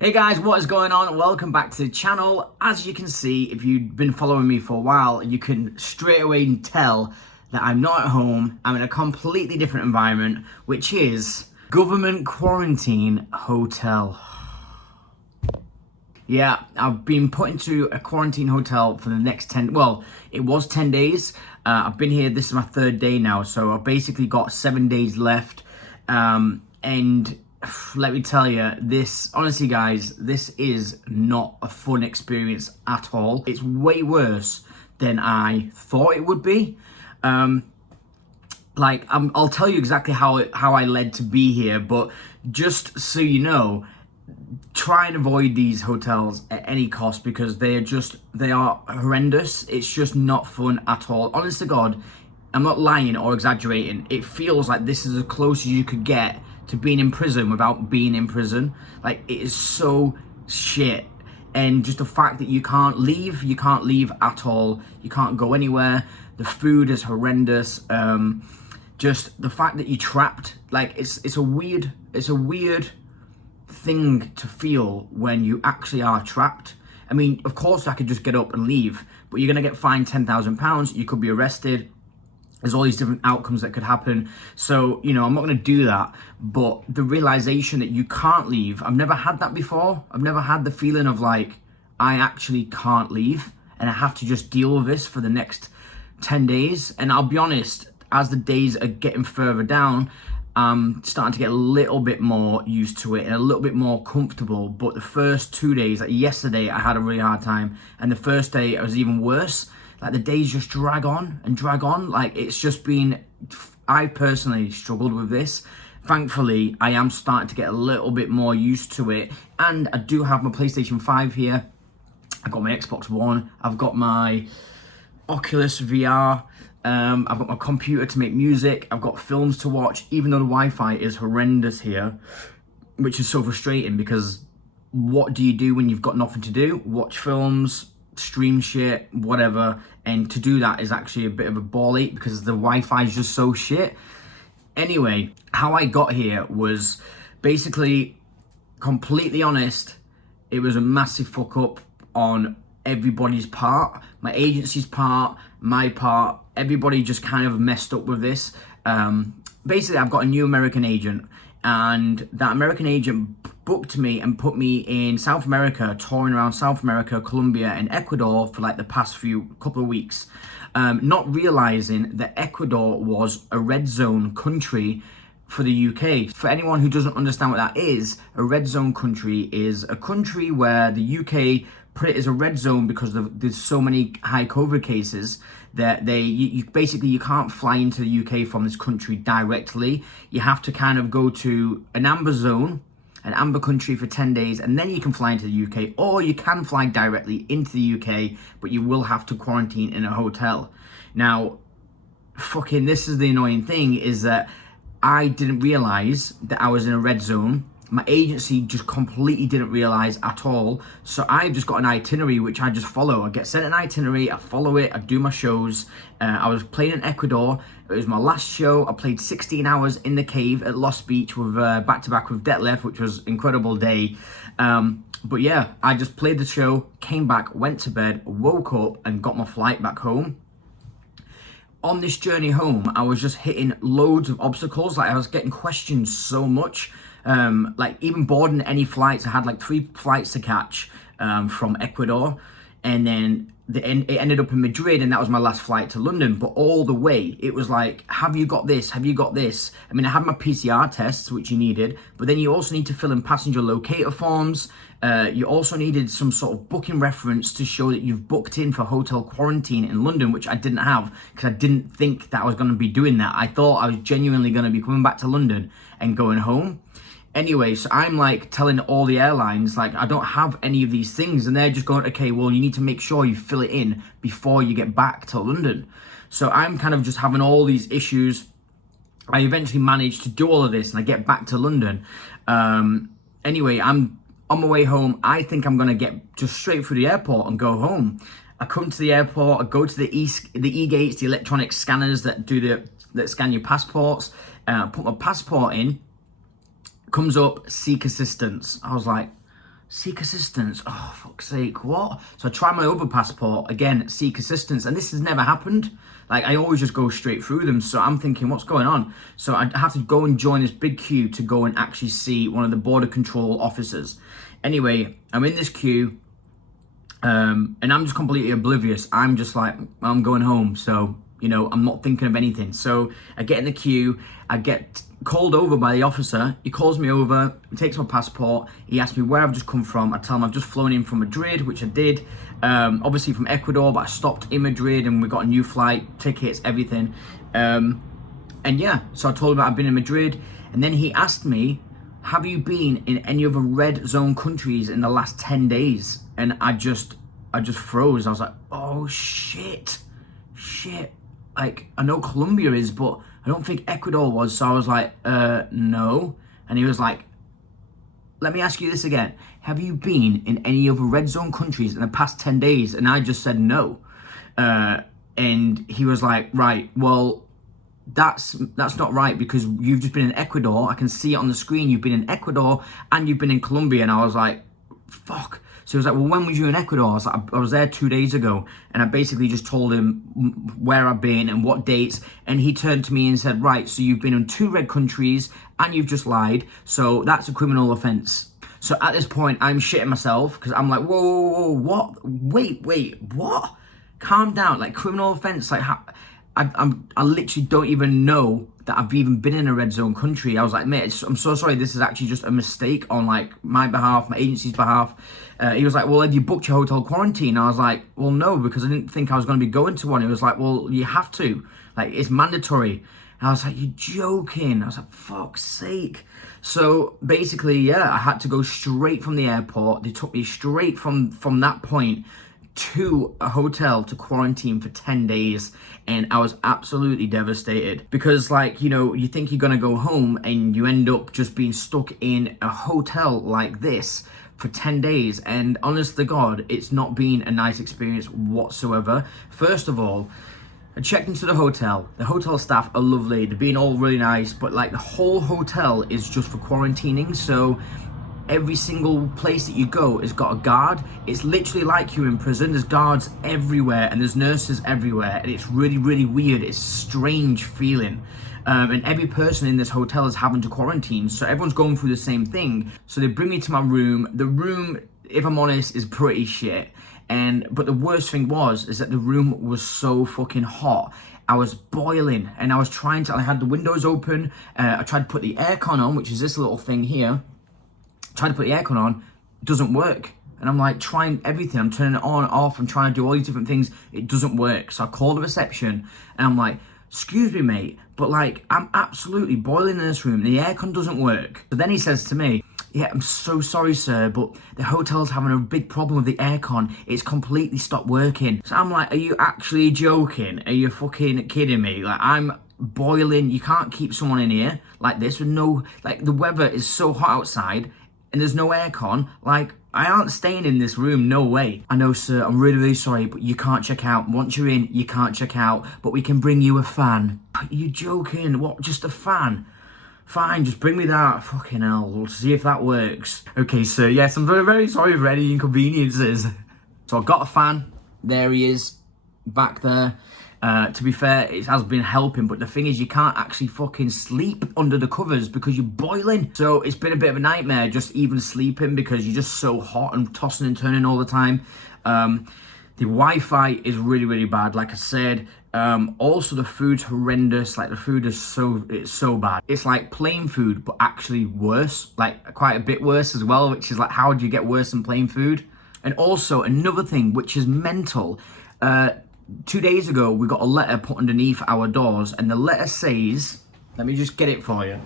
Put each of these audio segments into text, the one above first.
Hey guys, what is going on? Welcome back to the channel. As you can see, if you've been following me for a while, you can straight away tell that I'm not at home. I'm in a completely different environment, which is government quarantine hotel. Yeah, I've been put into a quarantine hotel for the next 10, well, it was 10 days. I've been here, this is my third day now, so I've basically got 7 days left. And let me tell you, this, honestly guys, this is not a fun experience at all. It's way worse than I thought it would be. I'll tell you exactly how I led to be here, but just so you know, try and avoid these hotels at any cost because they are horrendous. It's just not fun at all. Honest to God, I'm not lying or exaggerating. It feels like this is as close as you could get to being in prison without being in prison. Like, it is so shit. And just the fact that you can't leave at all. You can't go anywhere. The food is horrendous. Just the fact that you're trapped. Like, it's a weird thing to feel when you actually are trapped. I mean, of course I could just get up and leave, but you're gonna get fined £10,000. You could be arrested. There's all these different outcomes that could happen. So, you know, I'm not going to do that. But the realization that you can't leave, I've never had that before. I've never had the feeling of like, I actually can't leave and I have to just deal with this for the next 10 days. And I'll be honest, as the days are getting further down, I'm starting to get a little bit more used to it and a little bit more comfortable. But the first 2 days, like yesterday, I had a really hard time. And the first day, it was even worse. Like, the days just drag on and drag on. Like, it's just been, I personally struggled with this. Thankfully, I am starting to get a little bit more used to it. And I do have my PlayStation 5 here. I've got my Xbox One. I've got my Oculus VR. I've got my computer to make music. I've got films to watch, even though the Wi-Fi is horrendous here, which is so frustrating because what do you do when you've got nothing to do? Watch films, stream shit, whatever, and to do that is actually a bit of a ball ache because the Wi-Fi is just so shit. Anyway, how I got here was basically, completely honest, it was a massive fuck up on everybody's part, my agency's part, my part. Everybody just kind of messed up with this. Basically, I've got a new American agent, and that American agent booked me and put me in South America, touring around South America, Colombia and Ecuador for like the past couple of weeks, not realizing that Ecuador was a red zone country for the UK. For anyone who doesn't understand what that is, a red zone country is a country where the UK put it as a red zone because there's so many high COVID cases that you basically can't fly into the UK from this country directly. You have to kind of go to an amber zone, an amber country for 10 days, and then you can fly into the UK, or you can fly directly into the UK, but you will have to quarantine in a hotel. Now, fucking, this is the annoying thing, is that I didn't realize that I was in a red zone. My agency just completely didn't realize at all. So I've just got an itinerary which I just follow. I get sent an itinerary, I follow it, I do my shows. I was playing in Ecuador. It was my last show. I played 16 hours in the cave at Lost Beach with back-to-back with Detlef, which was an incredible day. But yeah, I just played the show, came back, went to bed, woke up and got my flight back home. On this journey home, I was just hitting loads of obstacles. Like, I was getting questioned so much. Like, even boarding any flights, I had like 3 flights to catch from Ecuador, and then it ended up in Madrid, and that was my last flight to London. But all the way, it was like, have you got this? Have you got this? I mean, I had my PCR tests, which you needed, but then you also need to fill in passenger locator forms. You also needed some sort of booking reference to show that you've booked in for hotel quarantine in London, which I didn't have because I didn't think that I was going to be doing that. I thought I was genuinely going to be coming back to London and going home. Anyway, so I'm like telling all the airlines, like, I don't have any of these things. And they're just going, okay, well, you need to make sure you fill it in before you get back to London. So I'm kind of just having all these issues. I eventually managed to do all of this and I get back to London. Anyway, I'm on my way home. I think I'm going to get just straight through the airport and go home. I come to the airport, I go to the e-gates, the electronic scanners that scan your passports. Put my passport in. Comes up, seek assistance. I was like, seek assistance. Oh, fuck's sake, what? So I try my other passport, again, seek assistance, and this has never happened. Like, I always just go straight through them, so I'm thinking, what's going on? So I have to go and join this big queue to go and actually see one of the border control officers. Anyway, I'm in this queue, and I'm just completely oblivious. I'm just like, I'm going home, so, you know, I'm not thinking of anything. So I get in the queue, I get called over by the officer. He calls me over, he takes my passport, he asks me where I've just come from. I tell him I've just flown in from Madrid, which I did, obviously from Ecuador, but I stopped in Madrid and we got a new flight, tickets, everything. And yeah, so I told him that I've been in Madrid, and then he asked me, have you been in any other red zone countries in the last 10 days? And I just froze. I was like, oh shit. Like, I know Colombia is, but I don't think Ecuador was. So I was like, no. And he was like, let me ask you this again. Have you been in any other red zone countries in the past 10 days? And I just said no. And he was like, right, well, that's not right, because you've just been in Ecuador. I can see it on the screen. You've been in Ecuador and you've been in Colombia. And I was like, fuck. So he was like, well, when was you in Ecuador? I was like, I was there 2 days ago. And I basically just told him where I've been and what dates. And he turned to me and said, right, so you've been in 2 red countries and you've just lied. So that's a criminal offense. So at this point, I'm shitting myself, because I'm like, whoa, what? Wait, what? Calm down. Like, criminal offense, like, I literally don't even know that I've even been in a red zone country. I was like, mate, I'm so sorry. This is actually just a mistake on, like, my behalf, my agency's behalf. He was like, well, have you booked your hotel quarantine? I was like, well, no, because I didn't think I was going to be going to one. He was like, well, you have to. Like, it's mandatory. And I was like, you're joking. I was like, fuck's sake. So basically, yeah, I had to go straight from the airport. They took me straight from that point to a hotel to quarantine for 10 days, and I was absolutely devastated, because, like, you know, you think you're gonna go home and you end up just being stuck in a hotel like this for 10 days, and honest to God, it's not been a nice experience whatsoever. First of all, I checked into the hotel staff are lovely, they're being all really nice, but like the whole hotel is just for quarantining, so every single place that you go has got a guard. It's literally like you're in prison. There's guards everywhere and there's nurses everywhere, and it's really, really weird. It's a strange feeling. And every person in this hotel is having to quarantine, so everyone's going through the same thing. So they bring me to my room. The room, if I'm honest, is pretty shit. But the worst thing is that the room was so fucking hot. I was boiling, and I had the windows open. I tried to put the aircon on, which is this little thing here. Trying to put the aircon on, doesn't work. And I'm like trying everything. I'm turning it on, off, I'm trying to do all these different things. It doesn't work. So I call the reception and I'm like, excuse me, mate, but like, I'm absolutely boiling in this room. The aircon doesn't work. So then he says to me, yeah, I'm so sorry, sir, but the hotel's having a big problem with the aircon. It's completely stopped working. So I'm like, are you actually joking? Are you fucking kidding me? Like, I'm boiling. You can't keep someone in here like this with no, like, the weather is so hot outside and there's no aircon. Like, I aren't staying in this room, no way. I know, sir, I'm really, really sorry, but you can't check out. Once you're in, you can't check out, but we can bring you a fan. Are you joking? What, just a fan? Fine, just bring me that. Fucking hell, we'll see if that works. Okay, sir, yes, I'm very, very sorry for any inconveniences. So I got a fan. There he is, back there. To be fair, it has been helping, but the thing is, you can't actually fucking sleep under the covers because you're boiling. So it's been a bit of a nightmare just even sleeping, because you're just so hot and tossing and turning all the time. The Wi-Fi is really, really bad, like I said. Also, the food's horrendous. Like, the food is so bad. It's like plain food, but actually worse, like quite a bit worse as well, which is like, how do you get worse than plain food? And also another thing, which is mental, 2 days ago, we got a letter put underneath our doors, and the letter says, let me just get it for you.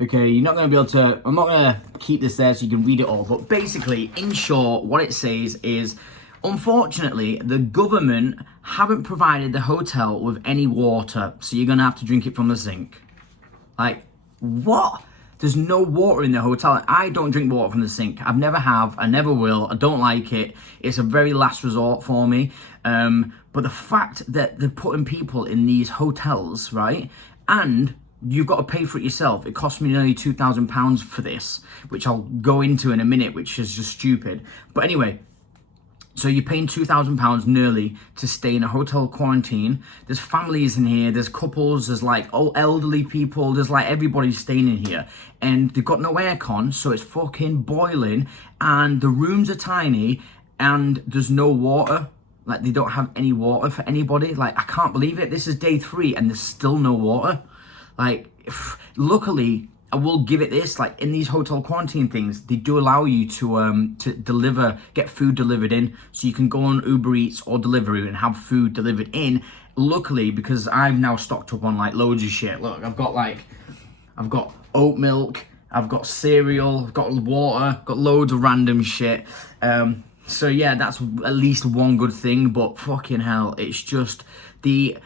Okay, you're not going to be able to, I'm not going to keep this there so you can read it all, but basically, in short, what it says is, unfortunately, the government haven't provided the hotel with any water, so you're going to have to drink it from the sink. Like, what? There's no water in the hotel. I don't drink water from the sink. I've never have. I never will. I don't like it. It's a very last resort for me. But the fact that they're putting people in these hotels, right? And you've got to pay for it yourself. It cost me nearly £2,000 for this, which I'll go into in a minute, which is just stupid. But anyway, so you're paying £2,000 nearly to stay in a hotel quarantine. There's families in here, there's couples, there's like old elderly people, there's like everybody staying in here. And they've got no aircon, so it's fucking boiling. And the rooms are tiny and there's no water. Like, they don't have any water for anybody. Like, I can't believe it. This is day 3 and there's still no water. Like, luckily, I will give it this, like, in these hotel quarantine things, they do allow you to get food delivered in. So you can go on Uber Eats or Deliveroo and have food delivered in. Luckily, because I've now stocked up on like loads of shit. Look, I've got oat milk, I've got cereal, I've got water, got loads of random shit. So yeah, that's at least one good thing, but fucking hell, it's just the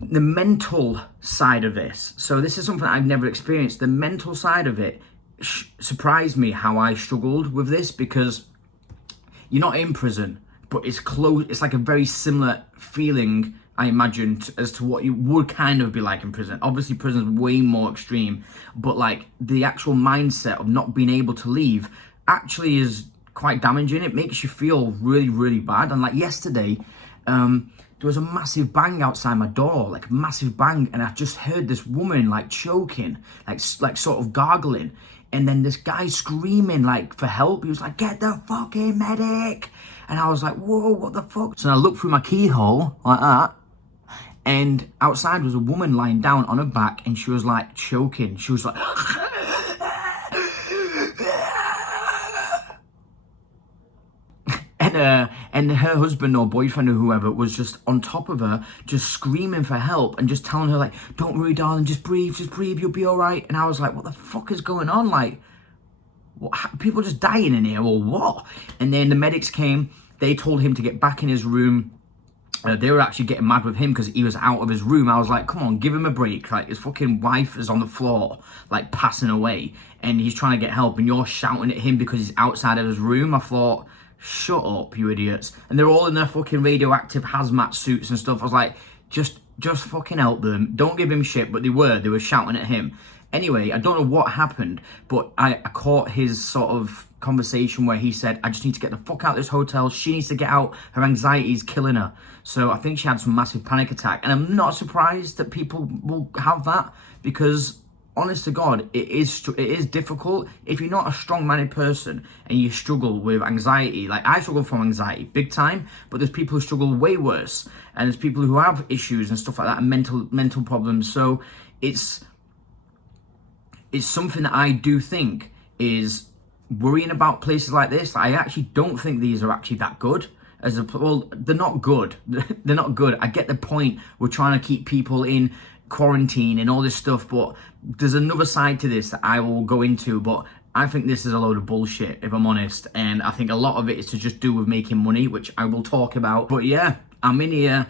mental side of this. So this is something I've never experienced. The mental side of it surprised me how I struggled with this, because you're not in prison, but it's close. It's like a very similar feeling, I imagine, as to what you would kind of be like in prison. Obviously, prison's way more extreme, but like the actual mindset of not being able to leave actually is quite damaging. It makes you feel really, really bad. And like yesterday, there was a massive bang outside my door, like a massive bang, and I just heard this woman like choking, like sort of gargling, and then this guy screaming like for help. He was like, "Get the fucking medic!" And I was like, "Whoa, what the fuck?" So I looked through my keyhole like that, and outside was a woman lying down on her back, and she was like choking. She was like, and her husband or boyfriend or whoever was just on top of her, just screaming for help and just telling her like, "Don't worry, darling, just breathe, you'll be all right." And I was like, what the fuck is going on? Like, what, people just dying in here or what? And then the medics came, they told him to get back in his room. They were actually getting mad with him because he was out of his room. I was like, come on, give him a break. Like, his fucking wife is on the floor, like passing away, and he's trying to get help, and you're shouting at him because he's outside of his room. I thought, shut up, you idiots. And they're all in their fucking radioactive hazmat suits and stuff. I was like, just fucking help them. Don't give him shit. But they were shouting at him. Anyway, I don't know what happened, but I caught his sort of conversation where he said, "I just need to get the fuck out of this hotel. She needs to get out. Her anxiety is killing her." So I think she had some massive panic attack. And I'm not surprised that people will have that, because honest to God, it is difficult. If you're not a strong-minded person and you struggle with anxiety, like I struggle from anxiety big time, but there's people who struggle way worse, and there's people who have issues and stuff like that, and mental problems. So it's something that I do think is worrying about places like this. I actually don't think these are actually that good. Well, they're not good. They're not good. I get the point. We're trying to keep people in quarantine and all this stuff, but there's another side to this that I will go into. But I think this is a load of bullshit, if I'm honest, and I think a lot of it is to just do with making money, which I will talk about. But yeah, I'm in here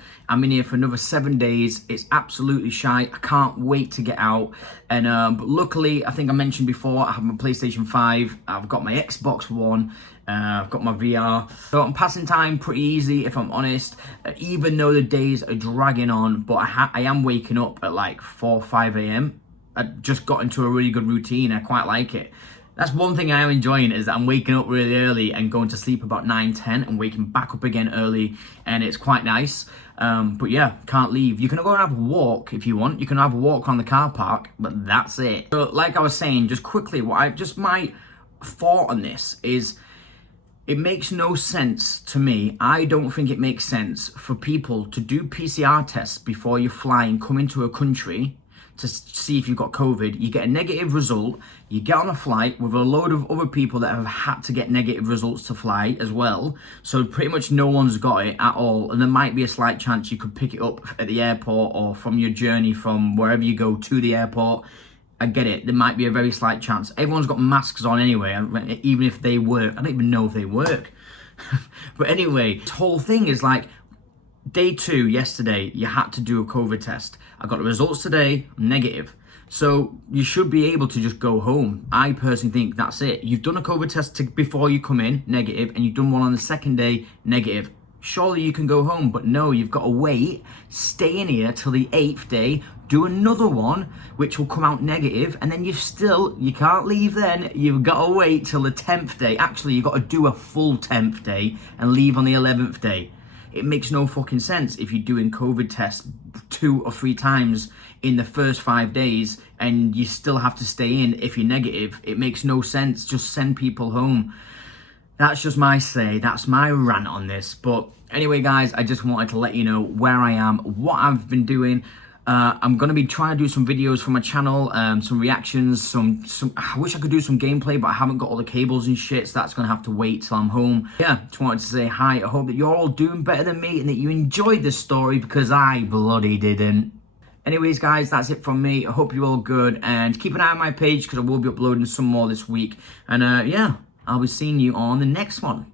for another 7 days. It's absolutely shite. I can't wait to get out. And but luckily, I think I mentioned before, I have my PlayStation 5, I've got my Xbox One, I've got my VR. So I'm passing time pretty easy, if I'm honest, even though the days are dragging on. But I am waking up at like 4 or 5 a.m. I just got into a really good routine. I quite like it. That's one thing I am enjoying, is that I'm waking up really early and going to sleep about 9, 10 and waking back up again early, and it's quite nice. But yeah, can't leave. You can go and have a walk if you want. You can have a walk on the car park, but that's it. So like I was saying, just quickly, my thought on this is, it makes no sense to me. I don't think it makes sense for people to do PCR tests before you fly and come into a country to see if you've got COVID. You get a negative result, you get on a flight with a load of other people that have had to get negative results to fly as well. So pretty much no one's got it at all. And there might be a slight chance you could pick it up at the airport or from your journey from wherever you go to the airport. I get it, there might be a very slight chance. Everyone's got masks on anyway, even if they work. I don't even know if they work. But anyway, this whole thing is like, day 2, yesterday, you had to do a COVID test. I got the results today, negative. So you should be able to just go home. I personally think that's it. You've done a COVID test before you come in, negative, and you've done one on the second day, negative. surely you can go home. But no, you've got to wait, stay in here till the 8th day, do another one, which will come out negative, and then you can't leave then. You've got to wait till the 10th day. Actually, you've got to do a full 10th day and leave on the 11th day. It makes no fucking sense if you're doing COVID tests 2 or 3 times in the first 5 days and you still have to stay in if you're negative. It makes no sense. Just send people home. That's just my say. That's my rant on this. But anyway, guys, I just wanted to let you know where I am, what I've been doing. I'm going to be trying to do some videos for my channel, some reactions, some. I wish I could do some gameplay, but I haven't got all the cables and shit, so that's going to have to wait till I'm home. Yeah, just wanted to say hi. I hope that you're all doing better than me and that you enjoyed this story, because I bloody didn't. Anyways, guys, that's it from me. I hope you're all good, and keep an eye on my page because I will be uploading some more this week. And yeah, I'll be seeing you on the next one.